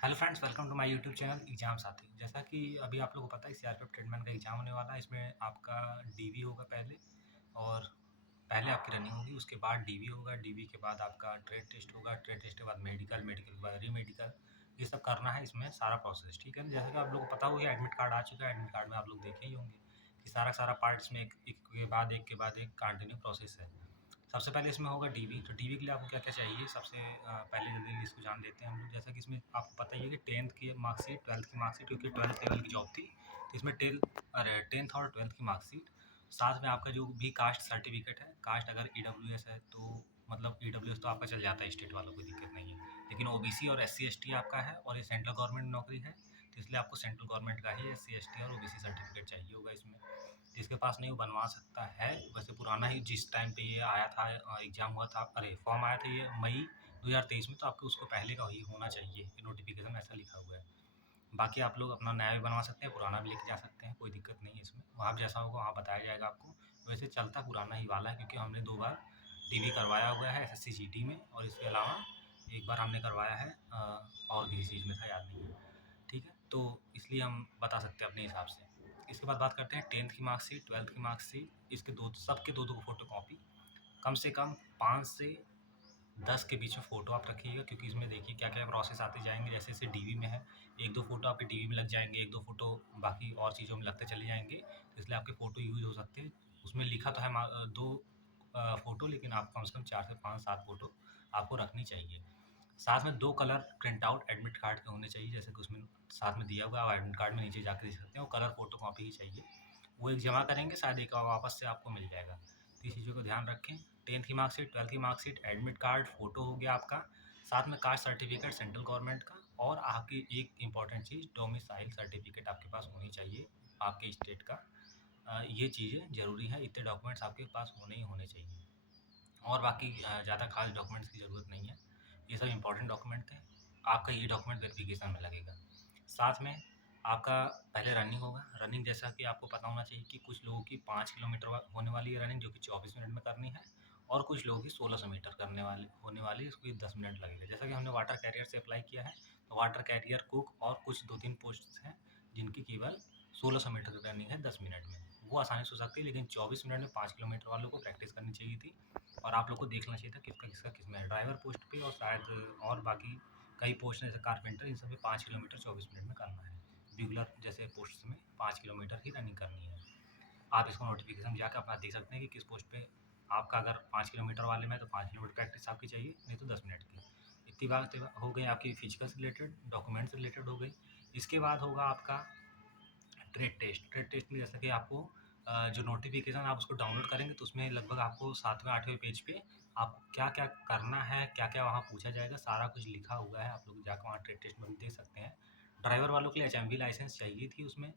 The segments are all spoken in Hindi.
Hello friends, welcome to my YouTube channel exam Sathi. जैसा कि अभी आप लोगों को पता है, सीआरपीएफ ट्रेडमैन का एग्जाम होने वाला है। इसमें आपका डीवी होगा पहले, और पहले आपकी रनिंग होगी, उसके बाद डीवी होगा, डीवी के बाद आपका ट्रेड टेस्ट होगा, ट्रेड टेस्ट के बाद मेडिकल, मेडिकल के बाद री मेडिकल। ये सब करना है इसमें सारा प्रोसेस, ठीक है ना। जैसा कि आप लोगों को पता होगा, एडमिट कार्ड आ चुका है। एडमिट कार्ड में आप लोग देखे ही होंगे कि सारा सारा पार्ट्स में एक के बाद एक कंटिन्यू प्रोसेस है। सबसे पहले इसमें होगा डीवी। तो डीवी के लिए आपको क्या क्या चाहिए, सबसे पहले जल्दी इसको जान लेते हैं हम लोग। जैसा कि इसमें आपको पता ही है कि टेंथ की मार्कशीट, ट्वेल्थ की मार्कशीट, क्योंकि ट्वेल्थ लेवल की जॉब थी, तो इसमें टेंथ और ट्वेल्थ की मार्कशीट, साथ में आपका जो भी कास्ट सर्टिफिकेट है। कास्ट अगर ईडब्ल्यूएस है तो मतलब ईडब्ल्यूएस तो आपका चल जाता है, स्टेट वालों को दिक्कत नहीं है। लेकिन ओबीसी और एससी एसटी आपका है, और ये सेंट्रल गवर्नमेंट नौकरी है, तो इसलिए आपको सेंट्रल गवर्नमेंट का ही एससी एसटी और ओबीसी सर्टिफिकेट चाहिए होगा इसमें। जिसके पास नहीं वो बनवा सकता है। वैसे पुराना ही जिस टाइम पे ये आया था, एग्ज़ाम हुआ था, अरे फॉर्म आया था ये मई 2023 में, तो आपको उसको पहले का ही होना चाहिए। ये नोटिफिकेशन ऐसा लिखा हुआ है। बाकी आप लोग अपना नया भी बनवा सकते हैं, पुराना भी लेके जा सकते हैं, कोई दिक्कत नहीं है इसमें। वहाँ जैसा होगा वहाँ बताया जाएगा आपको। वैसे चलता पुराना ही वाला है, क्योंकि हमने 2 बार डीवी करवाया हुआ है, एसएससी जीडी में, और इसके अलावा एक बार हमने करवाया है और किसी चीज़ में था, याद नहीं है। ठीक है, तो इसलिए हम बता सकते हैं अपने हिसाब से। इसके बाद बात करते हैं टेंथ की मार्कशीट, ट्वेल्थ की मार्कशीट। इसके दो सबके दो दो फोटो कॉपी, कम से कम 5 से 10 के बीच में फ़ोटो आप रखिएगा, क्योंकि इसमें देखिए क्या क्या प्रोसेस आते जाएंगे। जैसे जैसे डीवी में है, एक दो फोटो आपके डीवी में लग जाएंगे, एक दो फोटो बाकी और चीज़ों में लगते चले जाएंगे, तो इसलिए आपके फ़ोटो यूज हो सकते हैं। उसमें लिखा तो है दो फ़ोटो, लेकिन आप कम से कम 4 से 5 7 फ़ोटो आपको रखनी चाहिए। साथ में 2 colour print out admit card के होने चाहिए, जैसे कि उसमें साथ में दिया हुआ है, आप एडमिट कार्ड में नीचे जाकर देख सकते हैं, वो कलर फोटो कॉपी ही चाहिए। वो एक जमा करेंगे, शायद एक वापस से आपको मिल जाएगा। तो इस चीज़ों को ध्यान रखें। टेंथ की मार्कशीट, ट्वेल्थ की मार्कशीट, एडमिट कार्ड, फोटो हो गया आपका, साथ में कास्ट सर्टिफिकेट सेंट्रल गवर्नमेंट का, और आपकी एक इंपॉर्टेंट चीज़ डोमिसाइल सर्टिफिकेट आपके पास होनी चाहिए, आपके स्टेट का। ये चीज़ें ज़रूरी हैं, इतने डॉक्यूमेंट्स आपके पास होने ही होने चाहिए। और बाकी ज़्यादा खास डॉक्यूमेंट्स की ज़रूरत नहीं है। ये सब इंपॉर्टेंट डॉक्यूमेंट हैं। आपका ये डॉक्यूमेंट वेरिफिकेशन में लगेगा। साथ में आपका पहले रनिंग होगा। रनिंग जैसा कि आपको पता होना चाहिए कि कुछ लोगों की 5 किलोमीटर होने वाली है रनिंग, जो कि 24 मिनट में करनी है, और कुछ लोगों की 1600 मीटर करने वाली होने वाली है, इसको 10 मिनट लगेगा। जैसा कि हमने वाटर कैरियर से अप्लाई किया है, तो वाटर कैरियर, कुक और कुछ 2-3 पोस्ट हैं जिनकी केवल 1600 मीटर की रनिंग है 10 मिनट में। वो आसानी से हो सकती है, लेकिन 24 मिनट में 5 किलोमीटर वालों को प्रैक्टिस करनी चाहिए थी, और आप लोग को देखना चाहिए था किसका किसका किसमें है। ड्राइवर पोस्ट पे और शायद और बाकी कई पोस्ट हैं, जैसे कारपेंटर, इन सब में 5 किलोमीटर 24 मिनट में करना है। रेगुलर जैसे पोस्ट में 5 किलोमीटर ही रनिंग करनी है। आप इसको नोटिफिकेशन जाकर अपना देख सकते हैं कि किस पोस्ट पे आपका, अगर 5 किलोमीटर वाले में है तो 5 किलोमीटर प्रैक्टिस आपकी चाहिए, नहीं तो 10 मिनट की। इतनी बात हो गई आपकी फिजिकल से रिलेटेड, डॉक्यूमेंट से रिलेटेड हो गई। इसके बाद होगा आपका ट्रेड टेस्ट। ट्रेड टेस्ट में जैसा कि आपको जो नोटिफिकेशन आप उसको डाउनलोड करेंगे, तो उसमें लगभग आपको 7वें 8वें पेज पे आपको क्या क्या करना है, क्या क्या वहाँ पूछा जाएगा, सारा कुछ लिखा हुआ है। आप लोग जाकर वहाँ ट्रेड टेस्ट में देख सकते हैं। ड्राइवर वालों के लिए एचएमवी लाइसेंस चाहिए थी उसमें।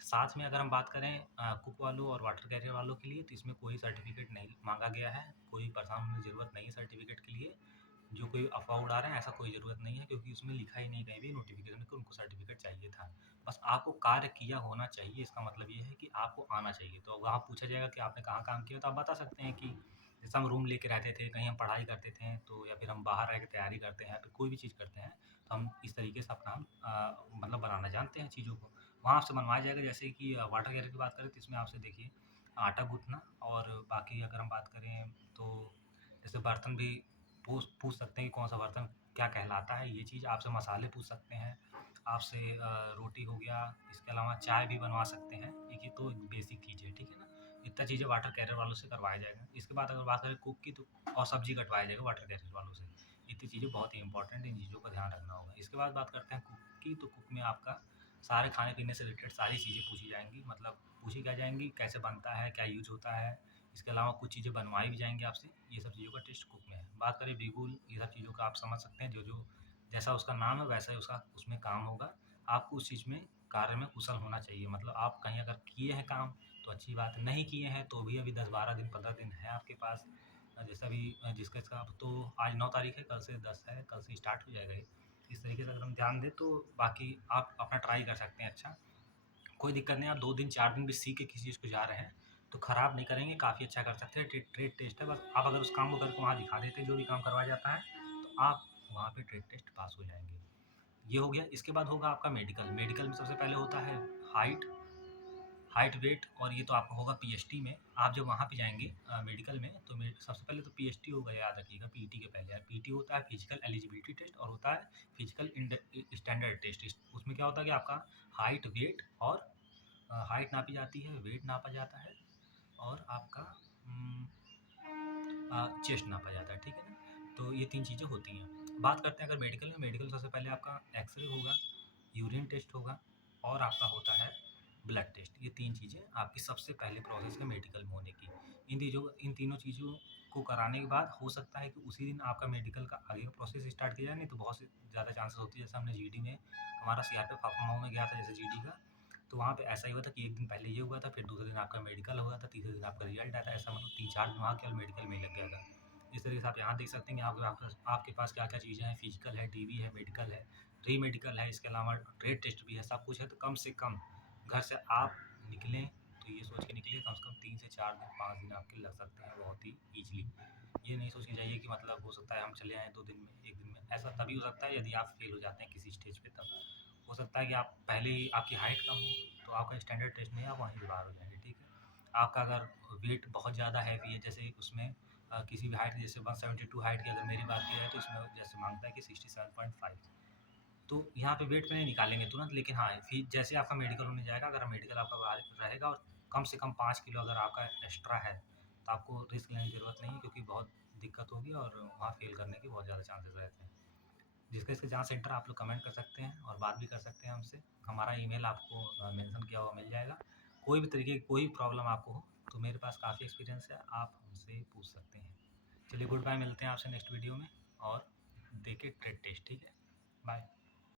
साथ में अगर हम बात करें कुक वालों और वाटर कैरियर वालों के लिए, तो इसमें कोई सर्टिफिकेट नहीं मांगा गया है। कोई परेशान होने की ज़रूरत नहीं है सर्टिफिकेट के लिए। जो कोई अफ़वाह उड़ा रहे हैं, ऐसा कोई ज़रूरत नहीं है, क्योंकि उसमें लिखा ही नहीं कहीं भी नोटिफिकेशन में कि उनको सर्टिफिकेट चाहिए था। बस आपको कार्य किया होना चाहिए, इसका मतलब ये है कि आपको आना चाहिए। तो वहाँ पूछा जाएगा कि आपने कहाँ काम किया, तो आप बता सकते हैं कि जैसे हम रूम लेके रहते थे, कहीं हम पढ़ाई करते थे, तो या फिर हम बाहर रह के तैयारी करते हैं, या फिर कोई भी चीज़ करते हैं, तो हम इस तरीके से अपना हम मतलब बनाना जानते हैं चीज़ों को। वहाँ आपसे बनवाया जाएगा। जैसे कि वाटर कैरियर की बात करें, तो इसमें आपसे देखिए आटा गूँथना, और बाकी अगर हम बात करें तो जैसे बर्तन भी पूछ पूछ सकते हैं कि कौन सा बर्तन क्या कहलाता है, ये चीज़ आपसे। मसाले पूछ सकते हैं आपसे, रोटी हो गया, इसके अलावा चाय भी बनवा सकते हैं। एक ये तो बेसिक चीज़ है, ठीक है ना। इतना चीज़ें वाटर कैरियर वालों से करवाया जाएगा। इसके बाद अगर बात करें कुक की, तो और सब्जी कटवाया जाएगा वाटर कैरियर वालों से। इतनी चीज़ें बहुत ही इंपॉर्टेंट, इन चीज़ों का ध्यान रखना होगा। इसके बाद बात करते हैं कुक की, तो कुक में आपका सारे खाने पीने से रिलेटेड सारी चीज़ें पूछी जाएंगी। मतलब पूछी क्या जाएंगी, कैसे बनता है, क्या यूज होता है। इसके अलावा कुछ चीज़ें बनवाई भी जाएँगी आपसे। ये सब चीज़ों का टेस्ट कुक में है। बात करें बिगुल, ये सब चीज़ों का आप समझ सकते हैं, जो जैसा उसका नाम है वैसा ही उसका उसमें काम होगा। आपको उस चीज़ में कार्य में कुशल होना चाहिए। मतलब आप कहीं अगर किए हैं काम तो अच्छी बात है, नहीं किए हैं तो भी अभी 10-12 दिन 15 दिन है आपके पास। जैसा भी जिसका इसका, अब तो आज 9 तारीख है, कल से 10 है, कल से स्टार्ट हो जाएगा ये। इस तरीके से अगर हम ध्यान दें तो बाकी आप अपना ट्राई कर सकते हैं अच्छा। कोई दिक्कत नहीं, आप 2 दिन 4 दिन भी सीख के किसी चीज़ को जा रहे हैं, तो खराब नहीं करेंगे, काफ़ी अच्छा कर सकते हैं। ट्रेड टेस्ट है, बस आप अगर उस काम को करके वहाँ दिखा देते हैं, जो भी काम करवाया जाता है, तो आप वहाँ पे ट्रेड टेस्ट पास हो जाएँगे। ये हो गया। इसके बाद होगा आपका मेडिकल। मेडिकल में सबसे पहले होता है हाइट, वेट, और ये तो आपका होगा पीएचटी में। आप जब वहाँ पे जाएँगे मेडिकल में, तो सबसे पहले तो पीएचटी होगा, याद रखिएगा पीटी के पहले। पीटी होता है फिजिकल एलिजिबिलिटी टेस्ट, और होता है फिजिकल स्टैंडर्ड टेस्ट। उसमें क्या होता है कि आपका हाइट, वेट और हाइट नापी जाती है, वेट नापा जाता है, और आपका चेस्ट नापा जाता है, ठीक है ना। तो ये 3 चीज़ें होती हैं। बात करते हैं अगर मेडिकल में। मेडिकल सबसे पहले आपका एक्सरे होगा, यूरिन टेस्ट होगा, और आपका होता है ब्लड टेस्ट। ये 3 चीज़ें आपकी सबसे पहले प्रोसेस है मेडिकल में होने की। इन तीनों चीज़ों को कराने के बाद हो सकता है कि उसी दिन आपका मेडिकल का आगे का प्रोसेस स्टार्ट किया जाए, नहीं तो बहुत से ज़्यादा चांसेस होती है। जैसे हमने जीडी में, हमारा सीआरपीएफ फार्मा में गया था जैसे जीडी का, तो वहाँ पे ऐसा ही हुआ था कि एक दिन पहले ये हुआ था, फिर दूसरे दिन आपका मेडिकल हुआ था, तीसरे दिन आपका रिजल्ट आया था। ऐसा मतलब 3-4 दिन वहाँ केवल मेडिकल में ही लग गया था। इस तरीके से आप यहाँ देख सकते हैं कि आपके पास क्या-क्या चीज़ें हैं। फिजिकल है, डीवी है, मेडिकल है, प्री मेडिकल है, इसके अलावा ट्रेड टेस्ट भी है, सब कुछ है। तो कम से कम घर से आप निकलें तो ये सोच के निकलिए कम से कम 3 से 4 दिन, 5 दिन आपके लग सकते हैं बहुत ही ईज़िली। ये नहीं सोच के जाइए कि मतलब हो सकता है हम चले आएँ 2 दिन में, 1 दिन में। ऐसा तभी हो सकता है यदि आप फेल हो जाते हैं किसी स्टेज पे तब। हो सकता है कि आप पहले ही आपकी हाइट कम हो, तो आपका स्टैंडर्ड टेस्ट नहीं, आप वहीं से बाहर हो जाएँगे, ठीक है। आपका अगर वेट बहुत ज़्यादा हैवी है, जैसे उसमें किसी भी हाइट, जैसे 172 हाइट की अगर मेरी बात की जाए, तो इसमें जैसे माँगता है कि 67.5, तो यहाँ पे वेट में नहीं निकालेंगे तुरंत। लेकिन हाँ, फिर जैसे आपका मेडिकल होने जाएगा, अगर मेडिकल आपका बाहर रहेगा और कम से कम 5 किलो अगर आपका एक्स्ट्रा है, तो आपको रिस्क लेने की ज़रूरत नहीं है, क्योंकि बहुत दिक्कत होगी और वहाँ फेल करने के बहुत ज़्यादा चांसेस रहते हैं। जिसका इसका जहाँ सेंटर, आप लोग कमेंट कर सकते हैं और बात भी कर सकते हैं हमसे। हमारा ईमेल आपको मेंशन किया हुआ मिल जाएगा। कोई भी तरीके की कोई प्रॉब्लम आपको हो, तो मेरे पास काफ़ी एक्सपीरियंस है, आप हमसे पूछ सकते हैं। चलिए गुड बाय, मिलते हैं आपसे नेक्स्ट वीडियो में, और देखिए ट्रेड टेस्ट, ठीक है।